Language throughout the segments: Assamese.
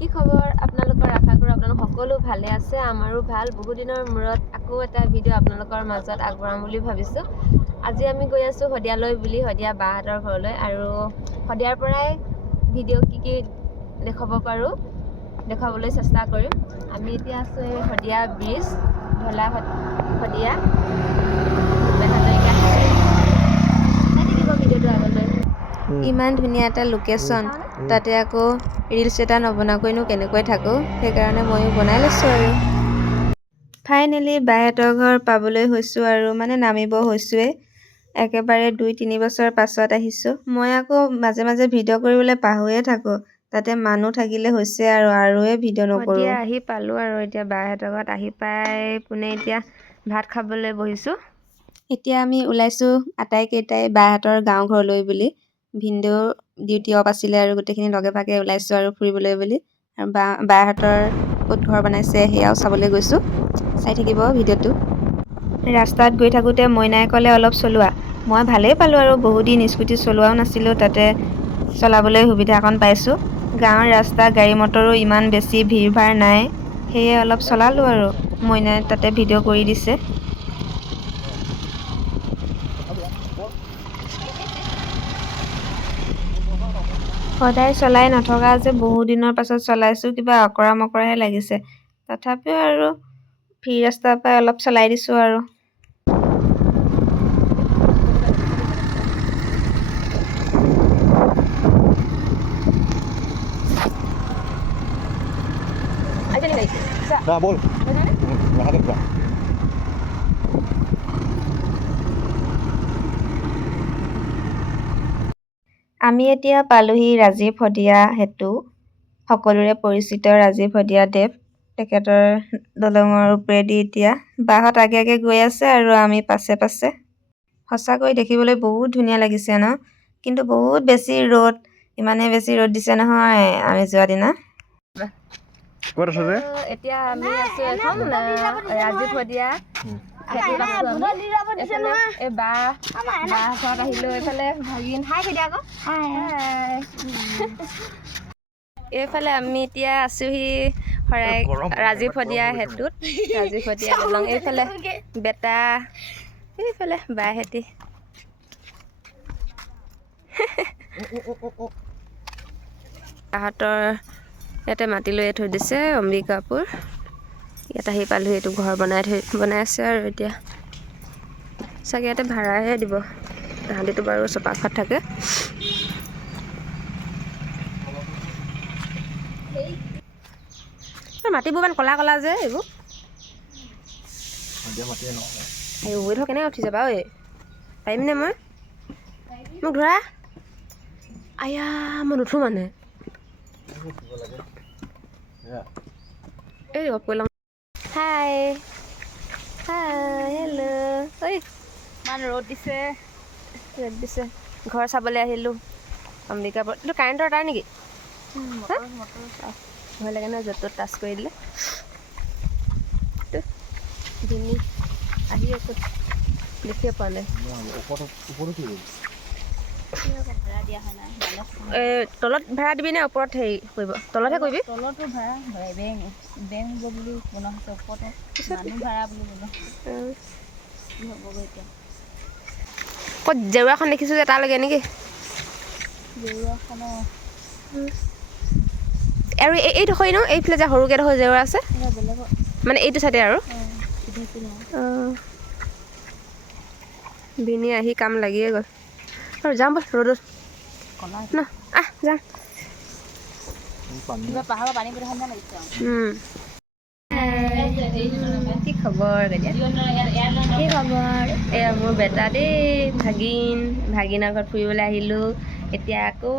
কি খবৰ আপোনালোকৰ? আশা কৰোঁ আপোনালোক সকলো ভালে আছে। আমাৰো ভাল। বহুত দিনৰ মূৰত আকৌ এটা ভিডিঅ' আপোনালোকৰ মাজত আগবঢ়াম বুলি ভাবিছোঁ। আজি আমি গৈ আছোঁ শদিয়ালৈ বুলি, শদিয়া বাহঁতৰ ঘৰলৈ, আৰু শদিয়াৰ পৰাই ভিডিঅ' কি দেখুৱাব পাৰোঁ দেখুৱাবলৈ চেষ্টা কৰিম। আমি এতিয়া আছোঁ এই শদিয়া ব্ৰিজ, ঢলা শদিয়া। ভিডিঅ'টো আগলৈ। ইমান ধুনীয়া এটা লোকেশ্যন, তাতে আকৌ ৰিলছ এটা নবনাকৈনো কেনেকৈ থাকোঁ, সেইকাৰণে ময়ো বনাই লৈছোঁ আৰু। ফাইনেলি বাহঁতৰ ঘৰ পাবলৈ হৈছোঁ আৰু নামিব হৈছোঁৱে। একেবাৰে 2-3 বছৰ পাছত আহিছোঁ। মই আকৌ মাজে মাজে ভিডিঅ' কৰিবলৈ পাহৰিয়ে থাকোঁ, তাতে মানুহ থাকিলে হৈছে আৰুৱে ভিডিঅ' নকৰোঁ। শদিয়া আহি পালোঁ আৰু এতিয়া বাহঁতৰ ঘৰত আহি পাই পোনে এতিয়া ভাত খাবলৈ বহিছোঁ। এতিয়া আমি ওলাইছোঁ আটাইকেইটাই বাহঁতৰ গাঁও ঘৰলৈ বুলি। ভিনদেউ ডিউটি অফ আছিলে আৰু গোটেইখিনি লগে ভাগে ওলাইছোঁ আৰু ফুৰিবলৈ বুলি। আৰু বাহঁতৰ ক'ত ঘৰ বনাইছে সেয়াও চাবলৈ গৈছোঁ। চাই থাকিব ভিডিঅ'টো। ৰাস্তাত গৈ থাকোঁতে মইনাই ক'লে অলপ চলোৱা। মই ভালেই পালোঁ আৰু বহুত দিন স্কুটি চলোৱাও নাছিলোঁ, তাতে চলাবলৈ সুবিধাকণ পাইছোঁ। গাঁৱৰ ৰাস্তা, গাড়ী মটৰো ইমান বেছি ভিৰ ভাৰ নাই, সেয়ে অলপ চলালোঁ আৰু মইনাই তাতে ভিডিঅ' কৰি দিছে। সদায় চলাই নথকা যে বহু দিনৰ পাছত চলাইছোঁ, কিবা অকৰা মকৰাহে লাগিছে। তথাপিও আৰু ফ্ৰী ৰাস্তাৰ পৰাই অলপ চলাই দিছোঁ আৰু। আমি এতিয়া পালোহি ৰাজীৱ শদিয়া সেতু। সকলোৰে পৰিচিত ৰাজীৱ শদিয়া দেৱ। তেখেতৰ দলঙৰ ওপৰেদি এতিয়া বাহঁত আগে আগে গৈ আছে আৰু আমি পাছে পাছে। সঁচাকৈ দেখিবলৈ বহুত ধুনীয়া লাগিছে ন? কিন্তু বহুত বেছি ৰ'দ, ইমানেই বেছি ৰ'দ দিছে নহয় আমি যোৱা দিনা। এতিয়া আমি আছোঁ এখন ৰাজীৱ শদিয়া সেতুত আছোঁ আমি। এইফালে এই বাহঁত আহিলোঁ, এইফালে ভাগিন এইফালে আমি এতিয়া আছোঁহি ৰাজীৱ শদিয়া সেতুত, ৰাজীৱ শদিয়া দলং। এইফালে বেটা, এইফালে বাহেঁতি। বাহঁতৰ ইয়াতে মাটি লৈ থৈ দিছে অম্বিকাপুৰ। ইয়াত আহি পালোঁ, এইটো ঘৰ বনাই আছে আৰু এতিয়া চাগে ইয়াতে ভাড়াহে দিব। তাহাঁতিতো বাৰু চপাখাত থাকে। মাটিবোৰ ইমান ক'লা ক'লা যে এইবোৰ। ৱেট কেনেকৈ উঠি যাবা ঐ? পাৰিমনে মই? মোক ধৰা। আয়া মই নুঠো মানে। এই কৈ লওঁ। Hi hello'. ঐ ইমান ৰ'দ দিছে। ঘৰ চাবলৈ আহিলোঁ অম্বিকাপুৰ। এইটো কাৰেণ্টৰ তাৰ নেকি? ভয় লাগে নহয় য'ত ত'ত টাচ কৰি দিলে। ধুনী আহি আকৌ দেখিয়ে পোৱা নাই। তলত ভাড়া দিবি নে ওপৰত হেৰি কৰিব? তলতহে কৰিবি। তলতো ভাড়া বেংক বুলি বনোৱা হৈছে, ওপৰতো মানুহ ভাড়া বুলি বনোৱা হৈছে। কি হ'বগৈ এতিয়া? ক'ত জেউৰাখন দেখিছোঁ যে তালৈকে নেকি? জেউৰাখনৰ আৰু এইডোখৰ ন, এইফালে যে সৰুকৈ এডোখৰ জেউৰা আছে মানে এইটো চাইডে আৰু। ভিনি আহি কাম লাগিয়ে গ'ল আৰু যাম ব'ল ৰ'দত ন। যাম। পাহাৰৰ পানী পৰি থকা লাগিছে। কি খবৰ? কি খবৰ? এয়া মোৰ বেটা দেই, ভাগিনৰ ঘৰত ফুৰিবলৈ আহিলোঁ। এতিয়া আকৌ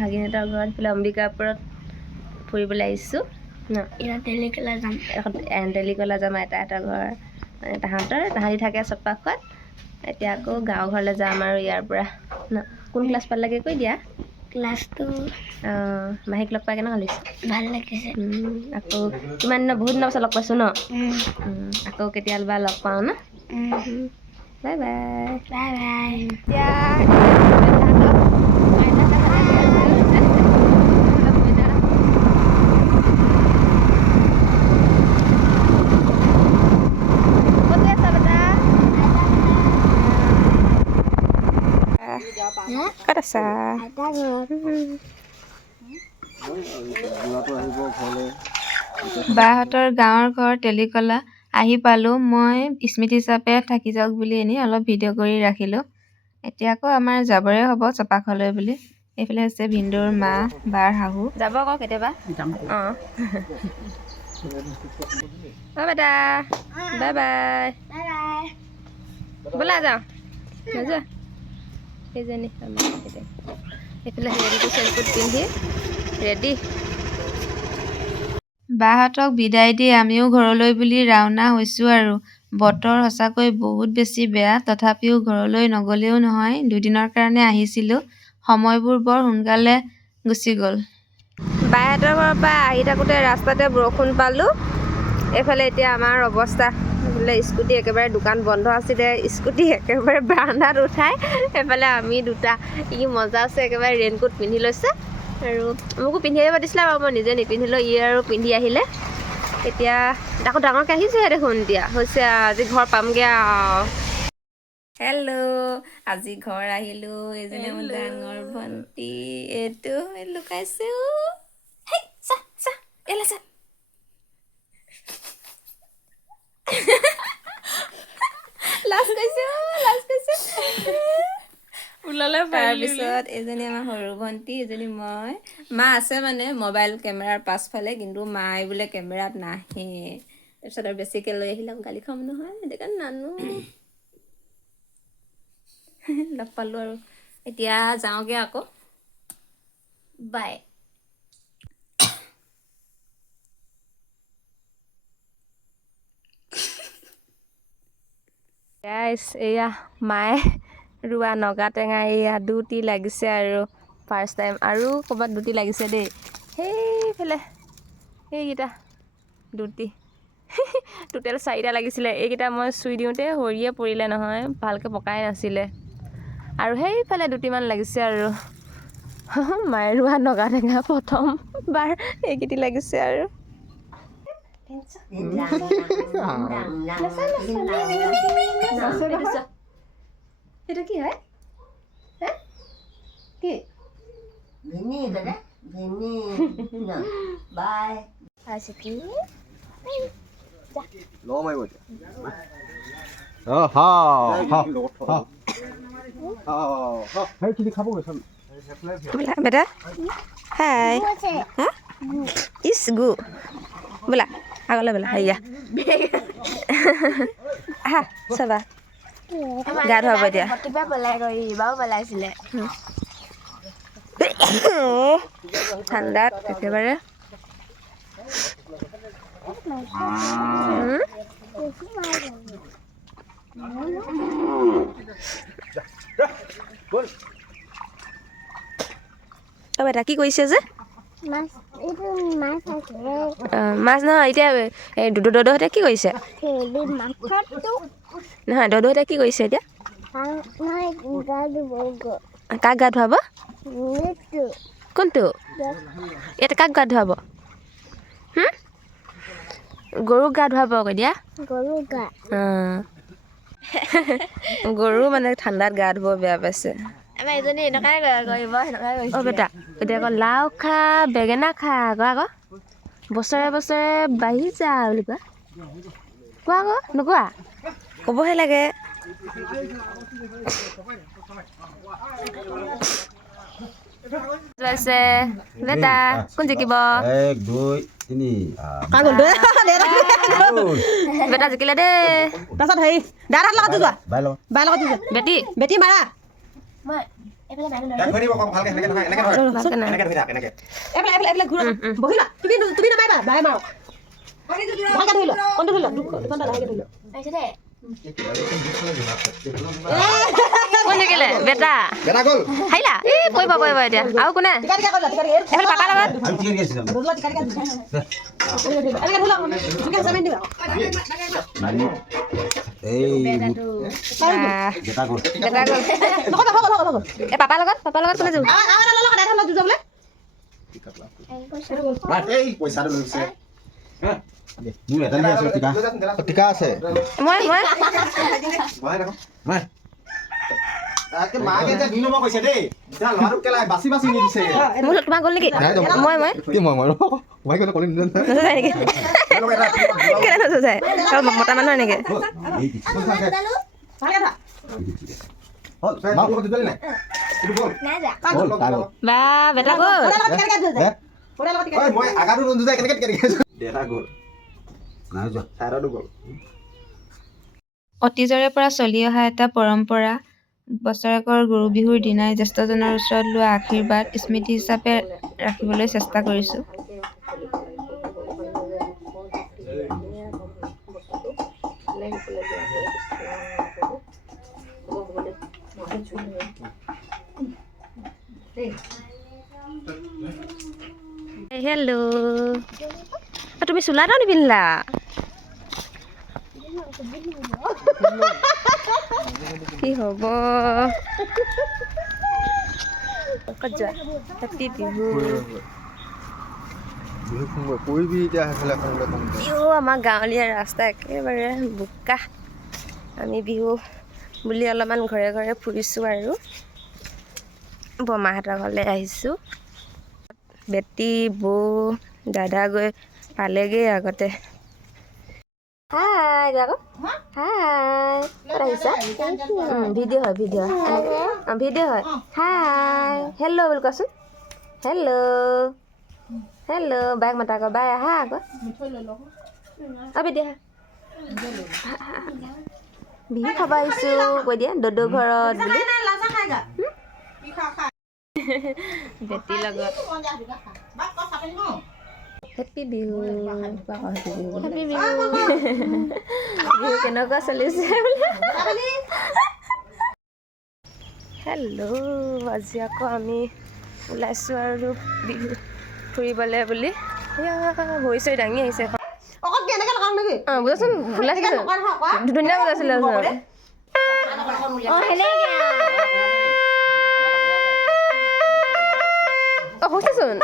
ভাগিনহঁতৰ ঘৰত এইফালে অম্বিকাপুৰত ফুৰিবলৈ আহিছোঁ ন। তেলিকলা যাম আইতাহঁতৰ ঘৰ, তাহাঁতি থাকে চপাখোৱাত। এতিয়া আকৌ গাঁও ঘৰলৈ যাম আৰু ইয়াৰ পৰা ন। কোন ক্লাছ পালাগে কৈ দিয়া? ক্লাছটো। মাহীক লগ পাই কেনেকুৱা লাগিছে? ভাল লাগিছে। আকৌ কিমান দিনৰ বহুত দিনৰ পাছত লগ পাইছোঁ ন। আকৌ কেতিয়াবা লগ পাওঁ ন। Bye bye. Bye bye. এতিয়া চা বাহঁতৰ গাঁৱৰ ঘৰ তেলিকলা আহি পালোঁ। মই স্মৃতি হিচাপে থাকি যাওক বুলি এনেই অলপ ভিডিঅ' কৰি ৰাখিলোঁ। এতিয়া আকৌ আমাৰ যাবৰে হ'ব চপাখলৈ বুলি। এইফালে হৈছে ভিনদেউৰ মা বাৰ শাহু যাব আকৌ কেতিয়াবা অঁ বেটা বাই বাই ব'লা যাওঁ নাযোৱা সেইজনী এইফালে ৰেডীটো চেলফুট পিন্ধি ৰেডি বাহঁতক বিদায় দি আমিও ঘৰলৈ বুলি ৰাওনা হৈছোঁ আৰু বতৰ সঁচাকৈ বহুত বেছি বেয়া। তথাপিও ঘৰলৈ নগ'লেও নহয়, দুদিনৰ কাৰণে আহিছিলোঁ। সময়বোৰ বৰ সোনকালে গুচি গ'ল। বাহঁতৰ ঘৰৰ পৰা আহি থাকোঁতে ৰাস্তাতে বৰষুণ পালোঁ। এইফালে এতিয়া আমাৰ অৱস্থা এইফালে স্কুটি একেবাৰে দোকান বন্ধ আছিলে, স্কুটি একেবাৰে বাৰান্দাত উঠাই এইফালে আমি দুটা ই মজা আছে একেবাৰে ৰেইনকোট পিন্ধি লৈছে আৰু মোকো পিন্ধি আহিব দিছিলে বাৰু মই নিজে নিপিন্ধিলোঁ, ই আৰু পিন্ধি আহিলে। এতিয়া আকৌ ডাঙৰকৈ আহিছেহে দেখোন। এতিয়া হৈছে আজি ঘৰ পামগৈ আৰু। হেল্ল' আজি ঘৰ আহিলোঁ। এইজনী মোৰ ডাঙৰ ভণ্টি, এইটো লুকাইছোঁ লাজ কৈছোঁ তাৰপিছত এজনী আমাৰ সৰু ভণ্টি, এজনী মই। মা আছে মানে মোবাইল কেমেৰাৰ পাছফালে, কিন্তু মাই বোলে কেমেৰাত নাহে। তাৰপিছত আৰু বেছিকৈ লৈ আহিলে গালি খাম নহয়, সেইটো কাৰণে নানো। লগ পালোঁ আৰু এতিয়া যাওঁগৈ আকৌ বাই। গাইছ এয়া মায়ে ৰোৱা নগা টেঙা এয়া দুটি লাগিছে আৰু ফাৰ্ষ্ট টাইম আৰু ক'ৰবাত দুটি লাগিছে দেই সেইফালে সেইকেইটা দুটি টোটেল 4টা লাগিছিলে। এইকেইটা মই চুই দিওঁতে সৰিয়ে পৰিলে নহয়, ভালকৈ পকাই নাছিলে। আৰু সেইফালে দুটিমান লাগিছে আৰু মায়ে ৰোৱা নগা টেঙা প্ৰথমবাৰ এইকেইটি লাগিছে আৰু এটা কি হয় কি বাই আছে কি লো মাই বটে হা হা হা হেই কি খাবো গছন बोला बेटा हाय हाँ इस गु बोला आगला बोला हैया हाँ सबा गाड़ हो बढ़िया प्रतिभा बोला गई बाबू बोला इसले ठंडा एकेबारे অ বেটা কি কৰিছে যে মাছ এইটো মাছ আছে মাছ নহয় এতিয়া এই দদহতে কি কৰিছে খেলি মাছটো নহয় দদহতে কি কৰিছে এতিয়া নাই গা ধুব কাক গা ধুৱাব এইটো কোনটো ইয়াতে কাক গা ধুৱাব গৰুক গা ধুৱাব আকৌ দিয়া গৰু গা গৰু মানে ঠাণ্ডাত গা ধুব বেয়া পাইছে আমাৰ এজনী এনেকুৱাই কৰিব সেনেকুৱাই কৰিছে অ বেটা এতিয়া আকৌ লাও খা বেঙেনা খা আকৌ বছৰে বছৰে বাঢ়ি যা বুলি কোৱা আকৌ নোকোৱা ক'বহে লাগে বেটা কোন জিকিব 1 2 3 বেটা জিকিলে দেই তাৰপিছত হেৰি দাদাৰ লগত যোৱা বাইলো বাৰ লগত যোৱা বেটি বেটি মাৰা মই এফালে বাইক লৈ কাক ধৰি দিব কম ভালকে এনেকে ধৰা এনেকে ধৰা এনেকে ধৰি থাক এনেকে এইফালে ঘূৰা বহি লোৱা তুমি নামাৰিবা বাই মাৰক ভালকে ধৰি ল কোনটো ধৰি ল দুখনটা লাহেকে ধৰি ল আহিছে দে কোন জিকিলে বেটা বেটা গল হাইলা পৰিব এতিয়া আৰু কোনে টিকা টিকা কৰিলা টিকা এইফালে পাপাৰ লগত আমি ঠিক আছে ধৰিলা টিকা টিকা এনেকে ধৰি ল তুমি চামেন দিবা নানি এই বেটা গল বেটা গ'ল হ'ব এই পাপাৰ লগত কোনে যাব লগত দাদা লগত যোৱা বোলে এই পইচাটো লৈছে হা মোৰ এটা নি আছে টিকা আছে মই মই দেখো মই তাকে মাকে এতিয়া 2 নম্বৰ কৈছে দেই এতিয়া ল'ৰাটোক কেলাই বাছি বাছি নি দিছে মোৰ তোমাৰ গ'ল নেকি মই কি মই কেনে কলিম জানো নচোচাই নেকি কেলে নচোচাই মতা মানুহ নেকি ভালে থা হল মা লগত দিলে নাই এইটো বল নাই যা বা বেটা গ'ল ঐ মই আগাটো নজু যায় কেনেকে দেটা গ'ল নাই যোৱা চাইৰটো গ'ল অতীজৰে পৰা চলি অহা এটা পৰম্পৰা বছৰেকৰ গৰু বিহুৰ দিনাই জ্যেষ্ঠজনৰ ওচৰত লোৱা আশীৰ্বাদ স্মৃতি হিচাপে ৰাখিবলৈ চেষ্টা কৰিছোঁ হেল্ল' তুমি চোলা এটাও নিপিন্ধিলা কি হ'ব ক'ত যোৱা হেপী বিহু বিহু আমাৰ গাঁৱলীয়া ৰাস্তা একেবাৰে বোকা আমি বিহু বুলি অলপমান ঘৰে ঘৰে ফুৰিছোঁ আৰু বৰমাহঁতৰ ঘৰলৈ আহিছোঁ বেটি বৌ দাদা গৈ পালেগৈ আগতে হাই আকৌ হাই ক'ত আহিছা ভিডিঅ' হয় ভিডিঅ' ভিডিঅ' হয় হাই হেল্ল' বুলি কোৱাচোন হেল্ল' হেল্ল' বাইক মাতা আকৌ বাই আহা আকৌ বেটি আহা বিহু খাব আহিছোঁ কৈ দিয়া দদৌ ঘৰত বুলি বেটিৰ লগত হেপী বিহু হেপী বিহু বিহু কেনেকুৱা চলিছে হেল্ল' আজি আকৌ আমি ওলাইছোঁ আৰু বিহু ফুৰিবলৈ বুলি ভৰি চৰি দাঙি আহিছে অকল কেনেকে লগাম নেকি অঁ বুজাচোন ওলাইছিলে ধুনীয়া বুজাইছিলে অঁ হৈছেচোন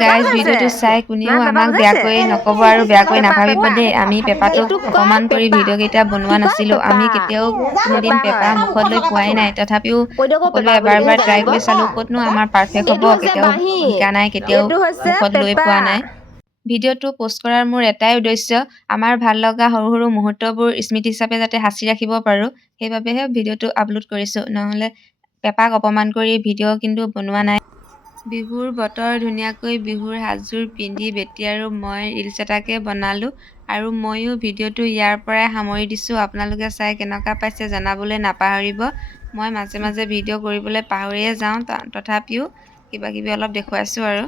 গাইজ ভিডিঅ'টো চাই কোনেও আমাক বেয়াকৈ নক'ব আৰু বেয়াকৈ নাভাবিব দেই আমি পেপাটোক অপমান কৰি ভিডিঅ'কেইটা বনোৱা নাছিলোঁ আমি কেতিয়াও কোনোদিন পেপা মুখত লৈ পোৱাই নাই তথাপিও সকলোৱে এবাৰ ট্ৰাই কৰি চালোঁ ক'তনো আমাৰ পাৰফেক্ট হ'ব কেতিয়াও শিকা নাই কেতিয়াও মুখত লৈ পোৱা নাই ভিডিঅ'টো পষ্ট কৰাৰ মোৰ এটাই উদ্দেশ্য আমাৰ ভাল লগা সৰু সৰু মুহূৰ্তবোৰ স্মৃতি হিচাপে যাতে সাঁচি ৰাখিব পাৰোঁ সেইবাবেহে ভিডিঅ'টো আপলোড কৰিছোঁ নহ'লে পেপাক অপমান কৰি ভিডিঅ' কিন্তু বনোৱা নাই বিহুৰ বতৰ ধুনীয়াকৈ বিহুৰ সাজযোৰ পিন্ধি বেটি আৰু মই ৰিলছ এটাকে বনালোঁ আৰু ময়ো ভিডিঅ'টো ইয়াৰ পৰাই সামৰি দিছোঁ আপোনালোকে চাই কেনেকুৱা পাইছে জনাবলৈ নাপাহৰিব মই মাজে মাজে ভিডিঅ' কৰিবলৈ পাহৰিয়ে যাওঁ তথাপিও কিবা কিবি অলপ দেখুৱাইছোঁ আৰু